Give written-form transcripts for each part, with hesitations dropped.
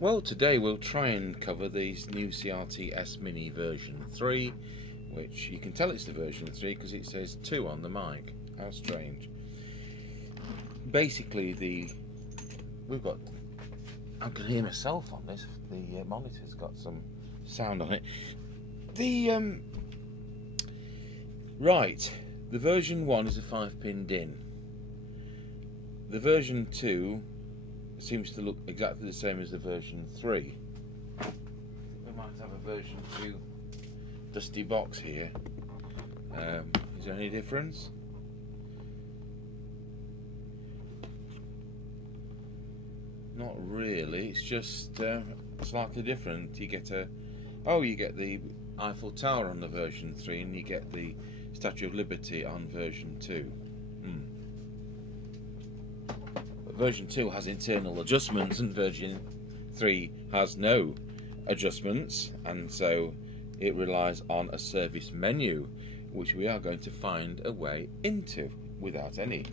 Well, today we'll try and cover these new CRT S Mini version 3, which you can tell it's the version 3 because it says 2 on the mic. How strange. Basically, I can hear myself on this. The monitor's got some sound on it. Right, the version 1 is a 5-pin DIN. The version 2 seems to look exactly the same as the version 3. We might have a version 2 dusty box here. Is there any difference? Not really. It's just slightly different. You get the Eiffel Tower on the version 3, and you get the Statue of Liberty on version 2. But version 2 has internal adjustments, and version 3 has no adjustments, and so it relies on a service menu, which we are going to find a way into without any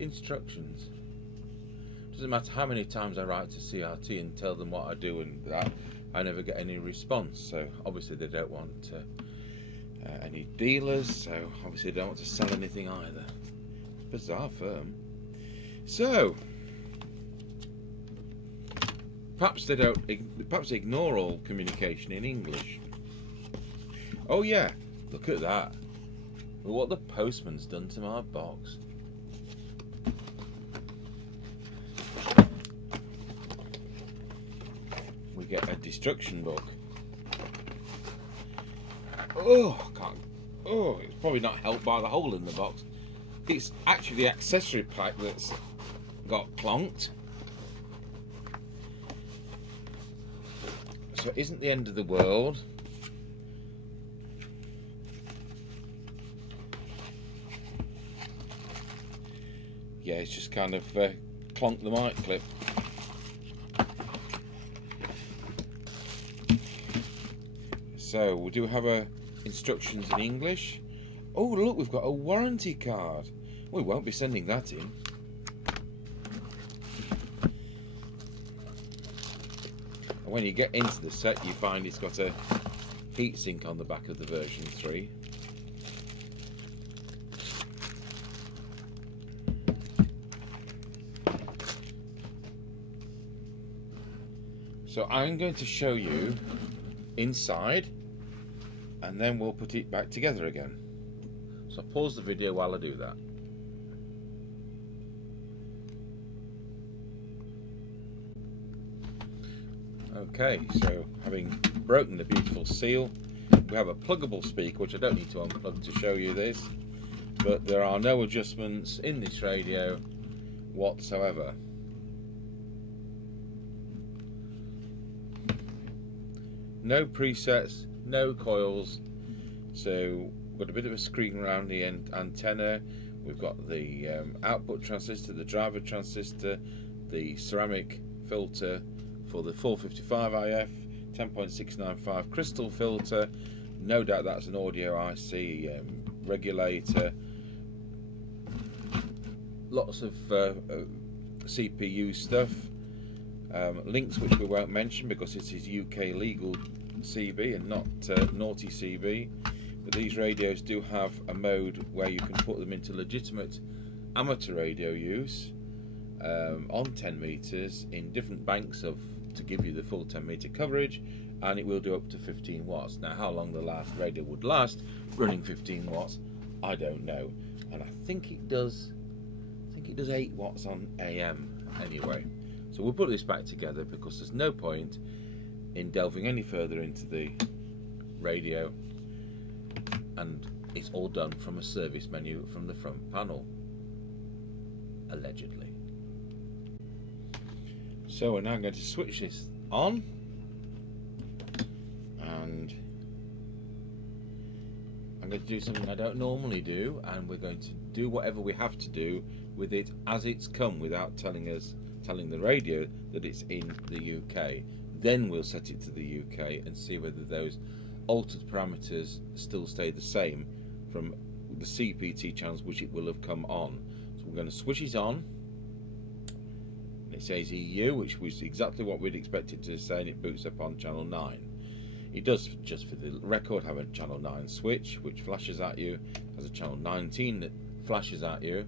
instructions. Doesn't matter how many times I write to CRT and tell them what I do, and that I never get any response. So obviously they don't want any dealers, so obviously they don't want to sell anything either. Bizarre firm. So perhaps they ignore all communication in English. Oh yeah, look at that. Look what the postman's done to my box. We get a destruction book. It's probably not helped by the hole in the box. It's actually the accessory pack that's got clonked. So it isn't the end of the world. Yeah, it's just kind of clonked the mic clip. So we do have instructions in English. Oh look, we've got a warranty card. We won't be sending that in. And when you get into the set, you find it's got a heatsink on the back of the version 3. So I'm going to show you inside, and then we'll put it back together again. So pause the video while I do that. Okay, so having broken the beautiful seal, we have a pluggable speaker, which I don't need to unplug to show you this, but there are no adjustments in this radio whatsoever. No presets, no coils. So we've got a bit of a screen around the antenna. We've got the output transistor, the driver transistor, the ceramic filter for the 455IF, 10.695 crystal filter. No doubt that's an audio IC regulator. Lots of CPU stuff. Links which we won't mention because it is UK legal CB and not naughty CB, but these radios do have a mode where you can put them into legitimate amateur radio use on 10 meters in different banks to give you the full 10 meter coverage, and it will do up to 15 watts. Now how long the last radio would last running 15 watts I don't know, and I think it does 8 watts on AM anyway. So we'll put this back together because there's no point in delving any further into the radio, and it's all done from a service menu from the front panel, allegedly. So we're now going to switch this on, and I'm going to do something I don't normally do, and we're going to do whatever we have to do with it as it's come without telling the radio that it's in the UK. Then we'll set it to the UK and see whether those altered parameters still stay the same from the CPT channels which it will have come on. So we're going to switch it on. It says EU, which was exactly what we'd expected to say, and it boots up on channel 9. It does, just for the record, have a channel 9 switch which flashes at you, has a channel 19 that flashes at you,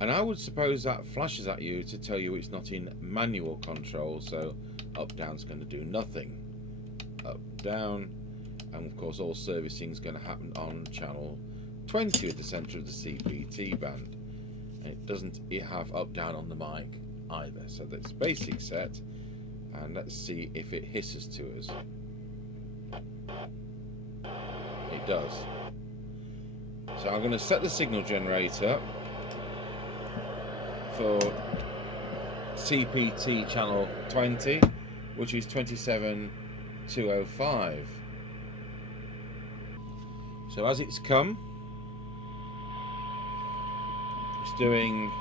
and I would suppose that flashes at you to tell you it's not in manual control, so up down's going to do nothing. Up down, and of course all servicing is going to happen on channel 20 at the centre of the CPT band, and it doesn't have up down on the mic either. So that's basic set, and let's see if it hisses to us. It does. So I'm going to set the signal generator for CPT channel 20, which is 27205. So as it's come, it's doing,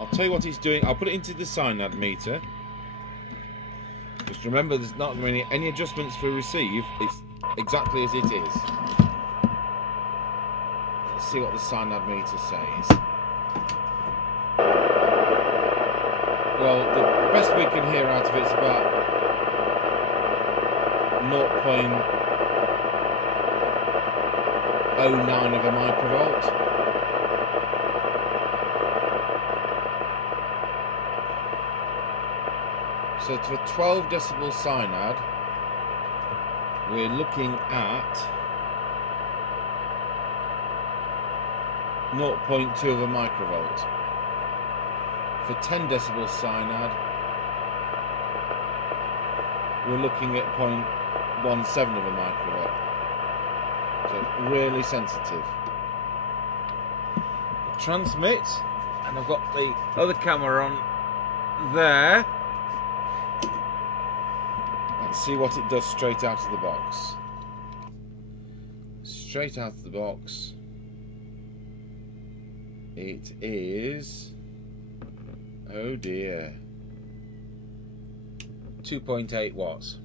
I'll tell you what it's doing. I'll put it into the synad meter. Just remember, there's not going to be any adjustments for receive. It's exactly as it is. Let's see what the synad meter says. Well, the best we can hear out of it's about 0.09 of a microvolt. So for 12 decibel synad, we're looking at 0.2 of a microvolt. For 10 decibel synad, we're looking at 0.17 of a microvolt. So really sensitive. Transmit, and I've got the other camera on there. Let's see what it does straight out of the box. Straight out of the box, it is, oh dear, 2.8 watts.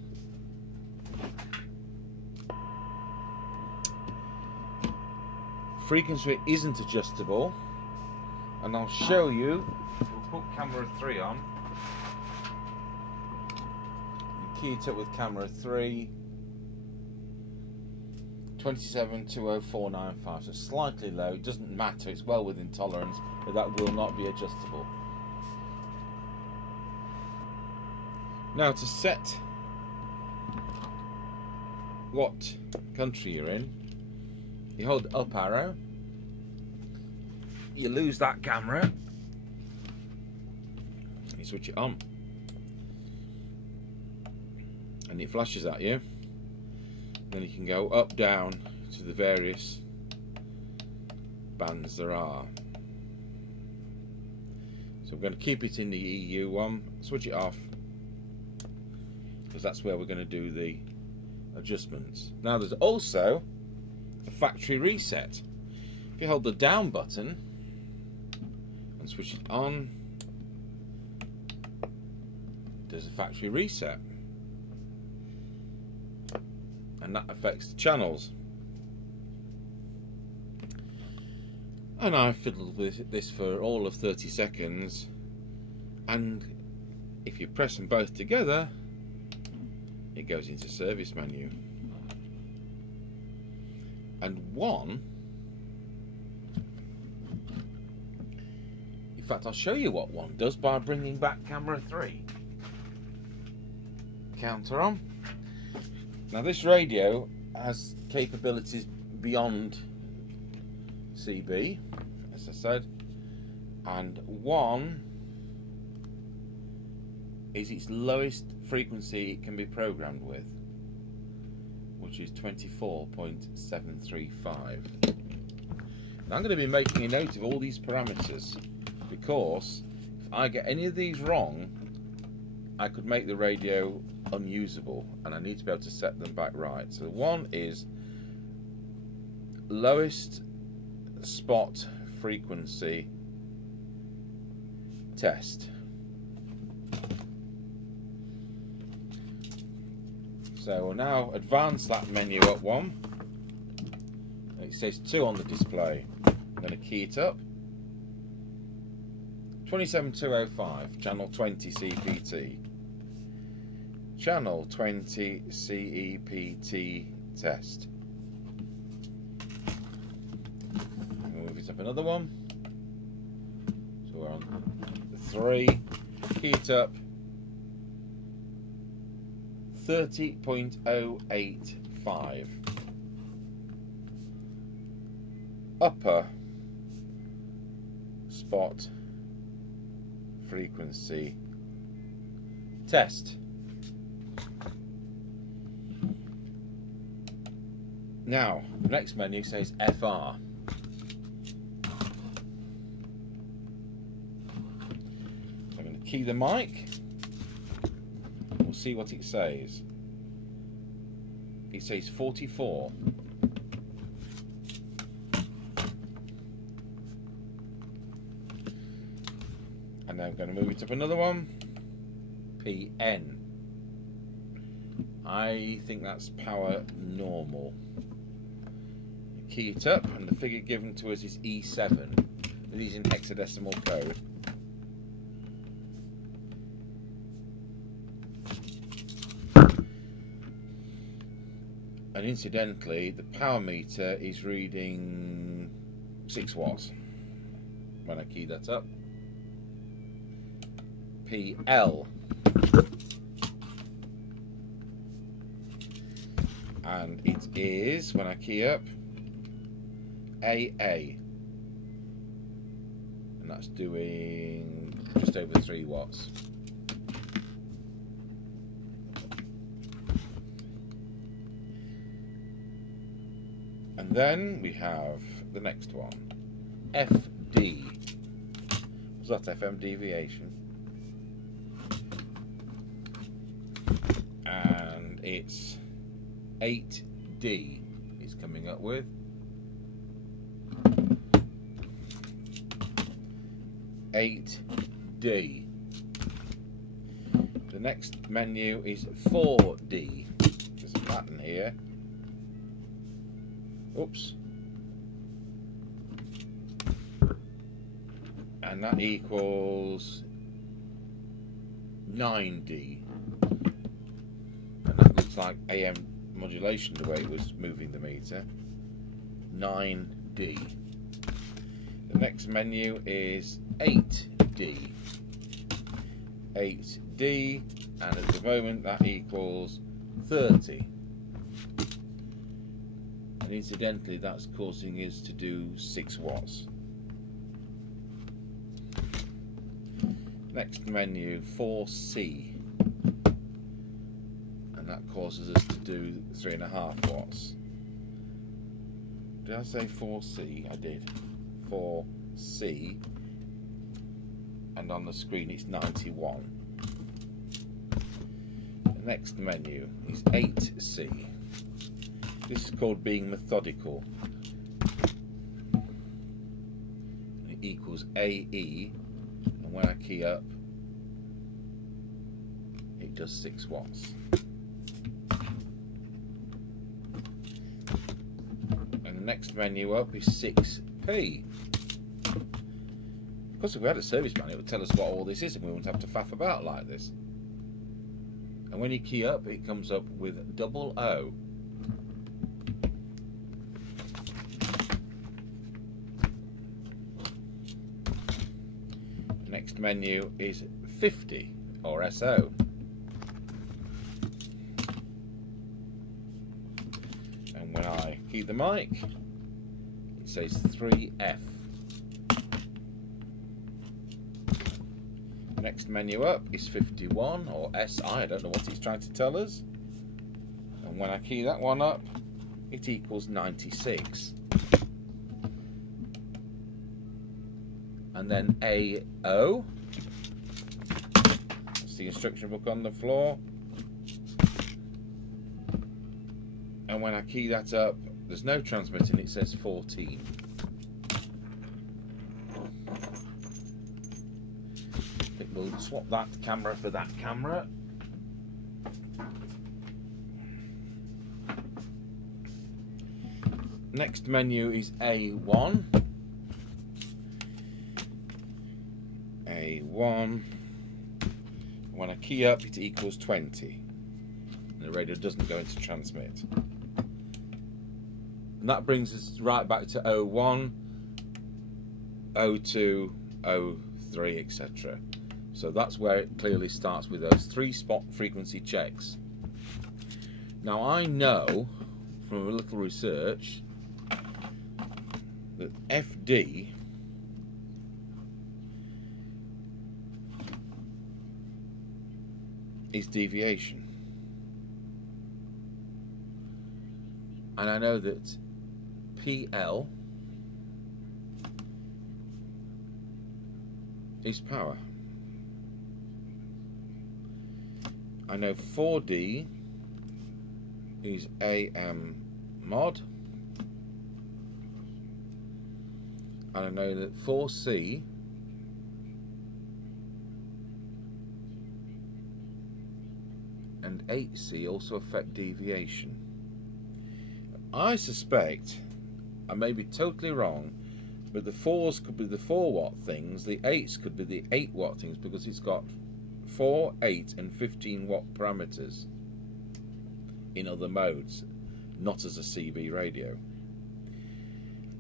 Frequency isn't adjustable, and I'll show you. We'll put camera 3 on. Key it up with camera 3. 27,20495. So slightly low. It doesn't matter. It's well within tolerance, but that will not be adjustable. Now to set what country you're in, you hold the up arrow, you lose that camera, you switch it on, and it flashes at you. Then you can go up, down to the various bands there are. So I'm going to keep it in the EU one, switch it off, because that's where we're going to do the adjustments. Now there's also a factory reset. If you hold the down button and switch it on, there's a factory reset, and that affects the channels. And I fiddled with this for all of 30 seconds, and if you press them both together, it goes into service menu. And one, in fact I'll show you what one does by bringing back camera 3. Counter on. Now this radio has capabilities beyond CB, as I said, and one is its lowest frequency it can be programmed with, which is 24.735. And I'm going to be making a note of all these parameters, because if I get any of these wrong, I could make the radio unusable, and I need to be able to set them back right. So one is lowest spot frequency test. So we'll now advance that menu up one. It says 2 on the display. I'm going to key it up. 27205, channel 20 CPT. Channel 20 CEPT test. Move it up another one. So we're on 3. Key it up. 30.085. Upper spot frequency test. Now, the next menu says FR. I'm going to key the mic. We'll see what it says. It says 44. And now I'm going to move it up another one. PN. I think that's power normal. Key it up, and the figure given to us is E7. It is in hexadecimal code. And incidentally, the power meter is reading 6 watts when I key that up. PL. And it is, when I key up, AA. And that's doing just over 3 watts. And then we have the next one, FD. Was that FM deviation? And it's 8D is coming up with. 8D. The next menu is 4D. There's a pattern here. Oops. And that equals 9D. And that looks like AM modulation the way it was moving the meter. 9D. The next menu is 8D. 8D, and at the moment that equals 30. And incidentally, that's causing us to do 6 watts. Next menu, 4C. And that causes us to do 3.5 watts. Did I say 4C? I did. 4C. And on the screen it's 91. The next menu is 8C. This is called being methodical. And it equals AE, and when I key up, it does 6 watts. And the next menu up is 6P. Because if we had a service manual, it would tell us what all this is, and we wouldn't have to faff about like this. And when you key up, it comes up with 00. Next menu is 50, or SO. And when I key the mic, it says 3F. Next menu up is 51, or SI, I don't know what he's trying to tell us. And when I key that one up, it equals 96. And then AO. That's the instruction book on the floor. And when I key that up, there's no transmitting, it says 14. I think we'll swap that camera for that camera. Next menu is A1. 1. When I key up, it equals 20. And the radio doesn't go into transmit. And that brings us right back to 01, 02, 03, etc. So that's where it clearly starts with those 3 spot frequency checks. Now I know from a little research that FD is deviation, and I know that PL is power. I know 4D is AM mod, and I know that 4C and 8C also affect deviation. I suspect, I may be totally wrong, but the 4s could be the 4 watt things, the 8s could be the 8 watt things, because it's got 4, 8 and 15 watt parameters in other modes, not as a CB radio.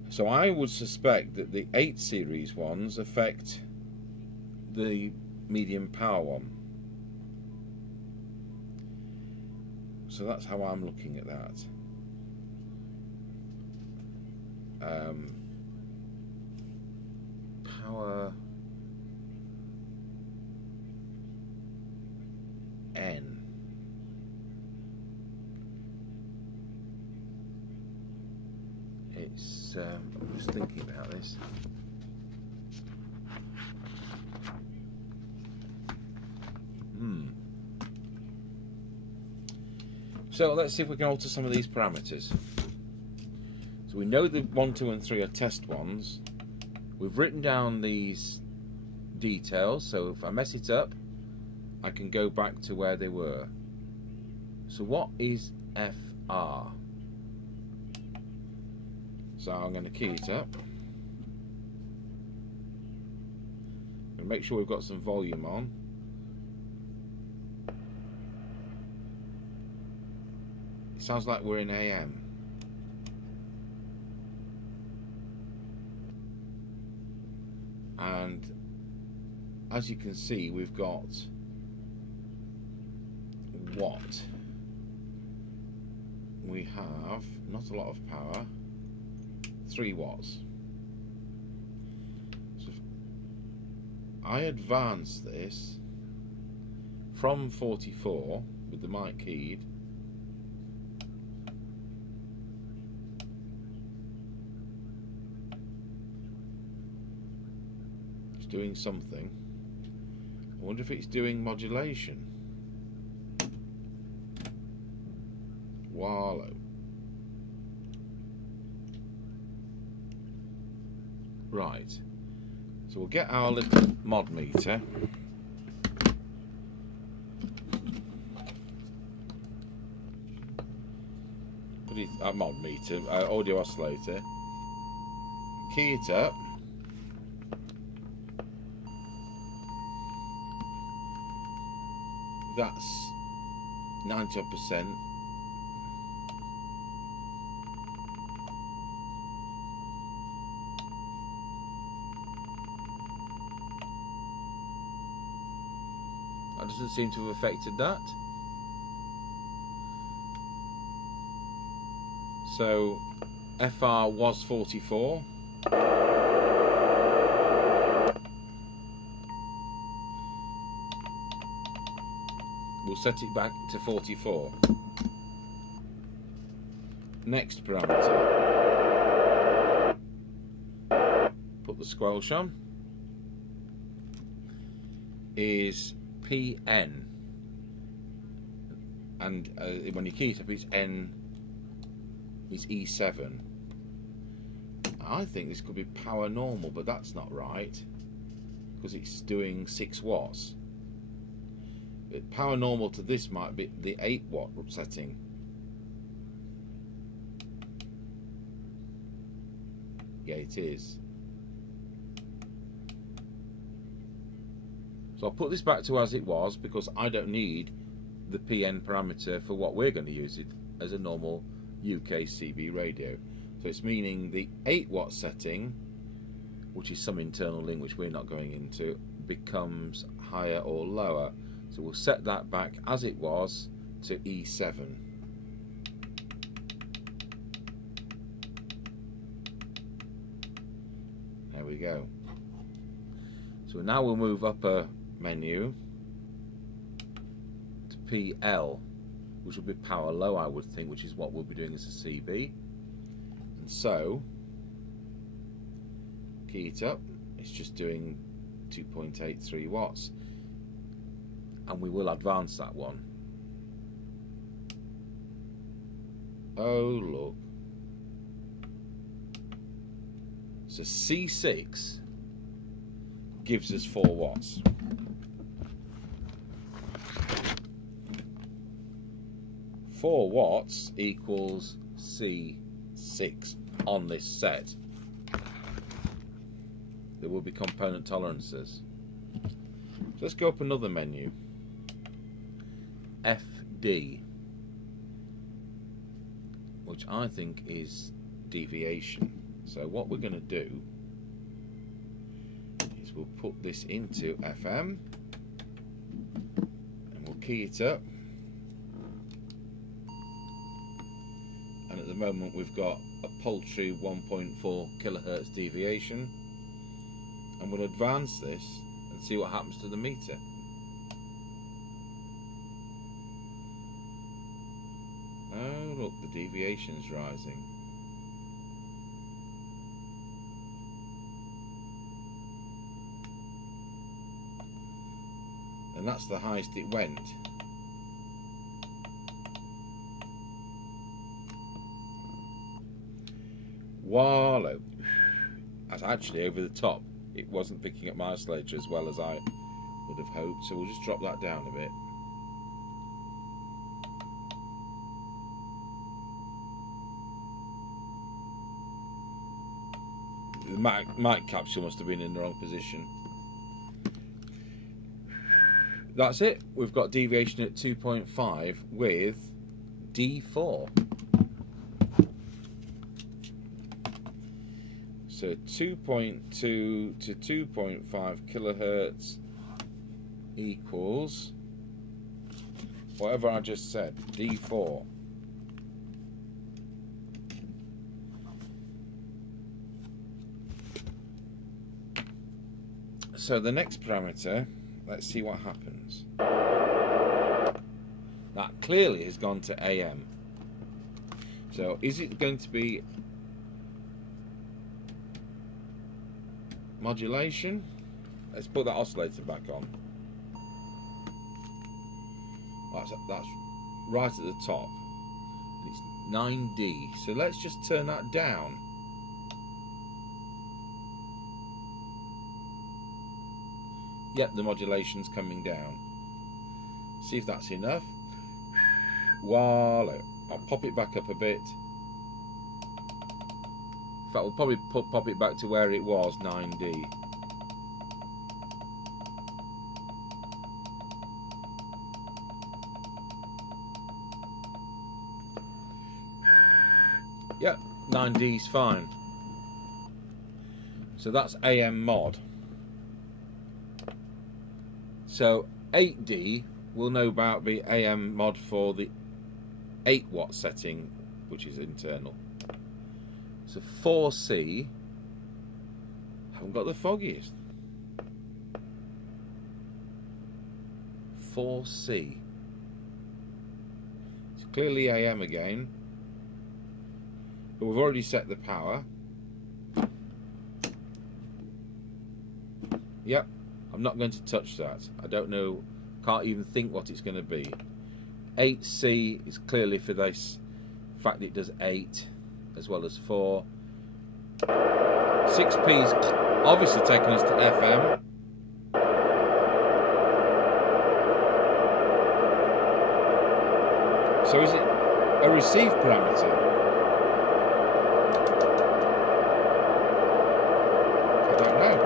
So I would suspect that the 8 series ones affect the medium power one. So that's how I'm looking at that. Power N. It's I'm just thinking about this. So let's see if we can alter some of these parameters. So we know the 1, 2 and 3 are test ones. We've written down these details, so if I mess it up, I can go back to where they were. So what is FR? So I'm going to key it up. I'm going to make sure we've got some volume on. It sounds like we're in AM. And as you can see, we've got watt. We have not a lot of power, 3 watts. So if I advance this from 44 with the mic keyed doing something. I wonder if it's doing modulation. Wallow. Right. So we'll get our little mod meter. Put it, mod meter, audio oscillator. Key it up. That's 90%. That doesn't seem to have affected that. So FR was 44. We'll set it back to 44. Next parameter. Put the squelch on. Is PN. And when you key it up, it's N. It's E7. I think this could be power normal, but that's not right, because it's doing 6 watts. But power normal to this might be the 8 watt setting. Yeah, it is. So I'll put this back to as it was because I don't need the PN parameter for what we're going to use it as a normal UK CB radio. So it's meaning the 8 watt setting, which is some internal link which we're not going into, becomes higher or lower. So we'll set that back as it was to E7. There we go. So now we'll move up a menu to PL, which will be power low, I would think, which is what we'll be doing as a CB. And so key it up, it's just doing 2.83 watts, and we will advance that one. Oh look, so C6 gives us 4 watts. Four watts equals C6 on this set. There will be component tolerances. So let's go up another menu. FD, which I think is deviation. So what we're going to do is we'll put this into FM and we'll key it up. And at the moment we've got a paltry 1.4 kilohertz deviation, and we'll advance this and see what happens to the meter. Oh look, the deviation's rising. And that's the highest it went. Wallow. That's actually over the top. It wasn't picking up my oscillator as well as I would have hoped, so we'll just drop that down a bit. The mic capsule must have been in the wrong position. That's it. We've got deviation at 2.5 with D4. So 2.2 to 2.5 kilohertz equals whatever I just said, D4. So the next parameter, let's see what happens. That clearly has gone to AM. So is it going to be modulation? Let's put that oscillator back on. That's right at the top. It's 9D. So let's just turn that down. Yep, the modulation's coming down. See if that's enough. Wallow. I'll pop it back up a bit. In fact, we'll probably pop it back to where it was, 9D. Yep, 9D's fine. So that's AM mod. So 8D will no doubt be AM mod for the 8 watt setting, which is internal. So 4C, haven't got the foggiest. 4C. It's clearly AM again, but we've already set the power. Yep, I'm not going to touch that. I don't know, can't even think what it's going to be. 8C is clearly for this fact that it does 8 as well as 4. 6P's obviously taking us to FM. So is it a receive parameter? I don't know.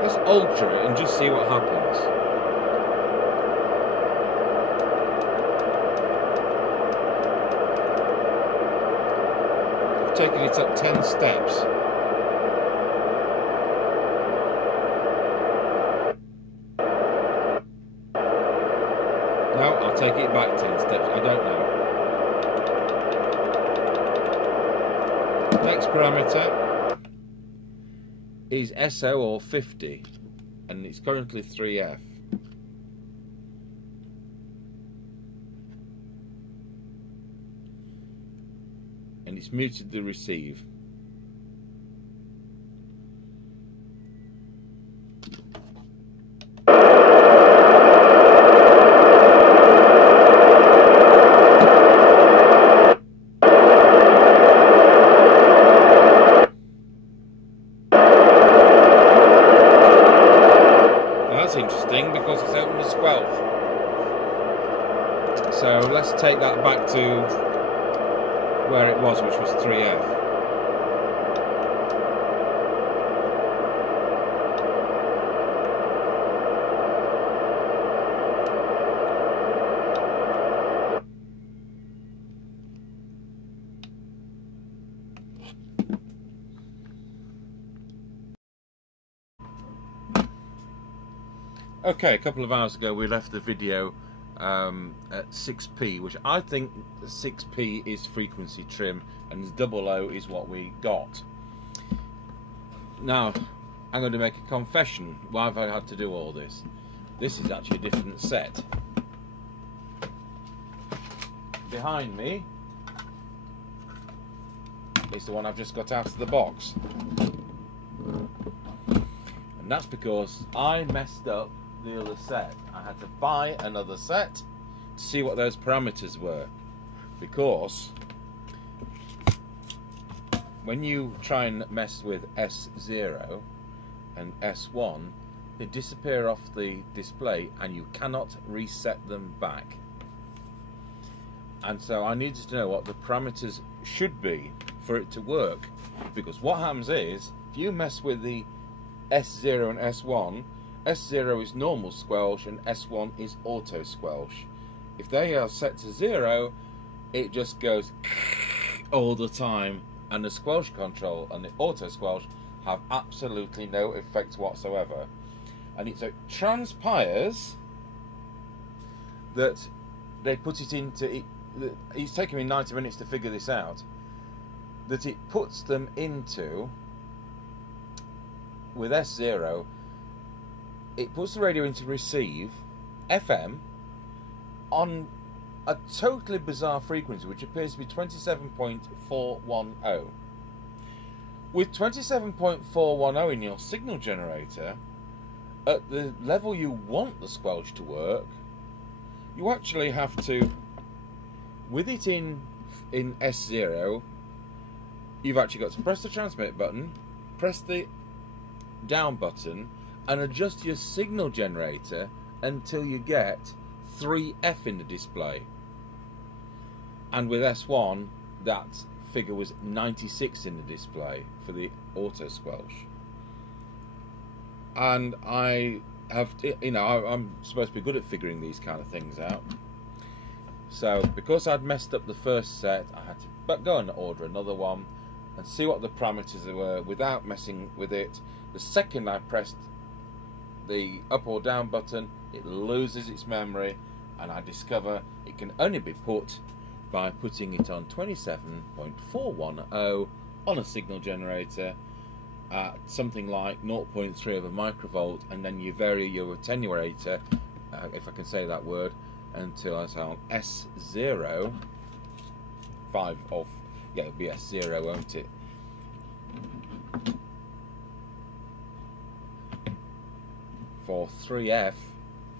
Because alter it and just see what happens. I've taken it up 10 steps. No, I'll take it back 10 steps, I don't know. Next parameter is SO or 50, and it's currently 3F. And it's muted the receive. Interesting, because it's opened the squelch. So let's take that back to where it was, which was 3F. Okay, a couple of hours ago we left the video at 6p, which I think 6p is frequency trim and 00 is what we got. Now, I'm going to make a confession. Why have I had to do all this? This is actually a different set. Behind me is the one I've just got out of the box. And that's because I messed up the other set. I had to buy another set to see what those parameters were, because when you try and mess with S0 and S1, they disappear off the display and you cannot reset them back. And so I needed to know what the parameters should be for it to work, because what happens is if you mess with the S0 and S1, S0 is normal squelch and S1 is auto squelch. If they are set to 0, it just goes all the time, and the squelch control and the auto squelch have absolutely no effect whatsoever. And it transpires that they put it into it. It's taken me 90 minutes to figure this out. That it puts them into, with S0, it puts the radio into receive FM on a totally bizarre frequency, which appears to be 27.410. With 27.410 in your signal generator, at the level you want the squelch to work, you actually have to, with it in S0, you've actually got to press the transmit button, press the down button, and adjust your signal generator until you get 3F in the display. And with S1, that figure was 96 in the display for the auto squelch. And I have, I'm supposed to be good at figuring these kind of things out. So because I'd messed up the first set, I had to go and order another one and see what the parameters were without messing with it. The second I pressed the up or down button, it loses its memory, and I discover it can only be put by putting it on 27.410 on a signal generator at something like 0.3 of a microvolt, and then you vary your attenuator, if I can say that word, until I say on S0, 5 off, yeah, it'll be S0, won't it? For 3F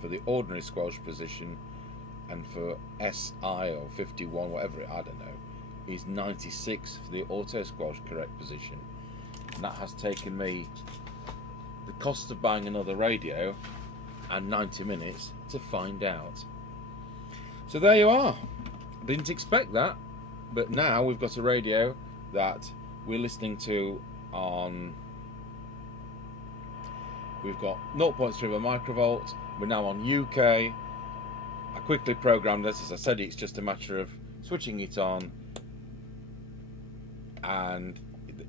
for the ordinary squelch position, and for SI or 51, whatever it, I don't know, is 96 for the auto squelch correct position. And that has taken me the cost of buying another radio and 90 minutes to find out. So there you are. Didn't expect that, but now we've got a radio that we're listening to on We've got 0.3 of a microvolt. We're now on UK. I quickly programmed this. As I said, it's just a matter of switching it on, and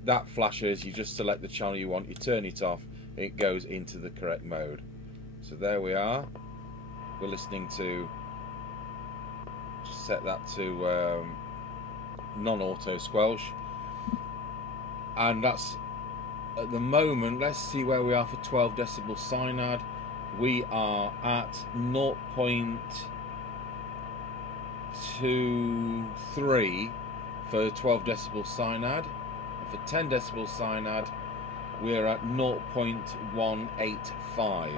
that flashes. You just select the channel you want, you turn it off, it goes into the correct mode. So there we are. We're listening to, just set that to non-auto squelch, and that's at the moment. Let's see where we are for 12 decibel synad. We are at 0.23 for 12 decibel synad, and for 10 decibel synad we're at 0.185.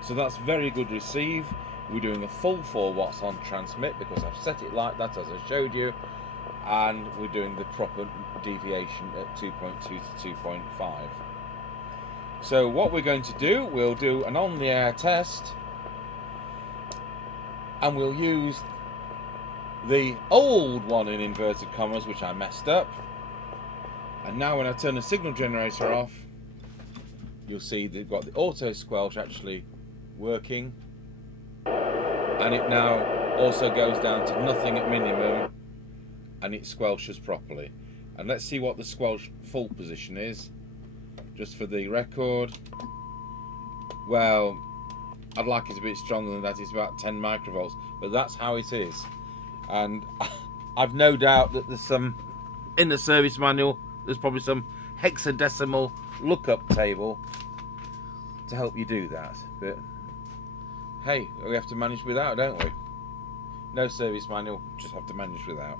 so that's very good receive. We're doing a full 4 watts on transmit because I've set it like that as I showed you, and we're doing the proper deviation at 2.2 to 2.5. So what we're going to do, we'll do an on-the-air test, and we'll use the old one in inverted commas, which I messed up. And now when I turn the signal generator off, you'll see they've got the auto squelch actually working, and it now also goes down to nothing at minimum, and it squelches properly. And let's see what the squelch full position is, just for the record. Well, I'd like it a bit stronger than that. It's about 10 microvolts, but that's how it is. And I've no doubt that there's some, in the service manual, there's probably some hexadecimal lookup table to help you do that. But hey, we have to manage without, don't we? No service manual, just have to manage without.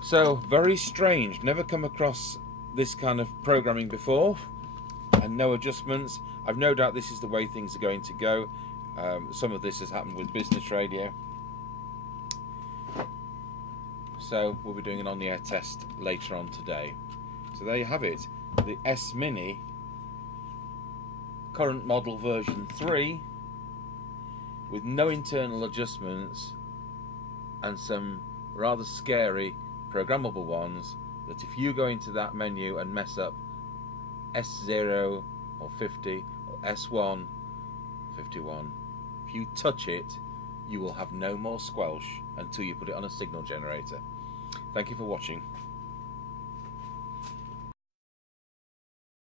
So, very strange. Never come across this kind of programming before, and no adjustments. I've no doubt this is the way things are going to go. Some of this has happened with business radio. So we'll be doing an on-the-air test later on today. So there you have it, the S Mini, current model version 3, with no internal adjustments and some rather scary programmable ones that if you go into that menu and mess up S0 or 50 or S1 51, if you touch it, you will have no more squelch until you put it on a signal generator. Thank you for watching.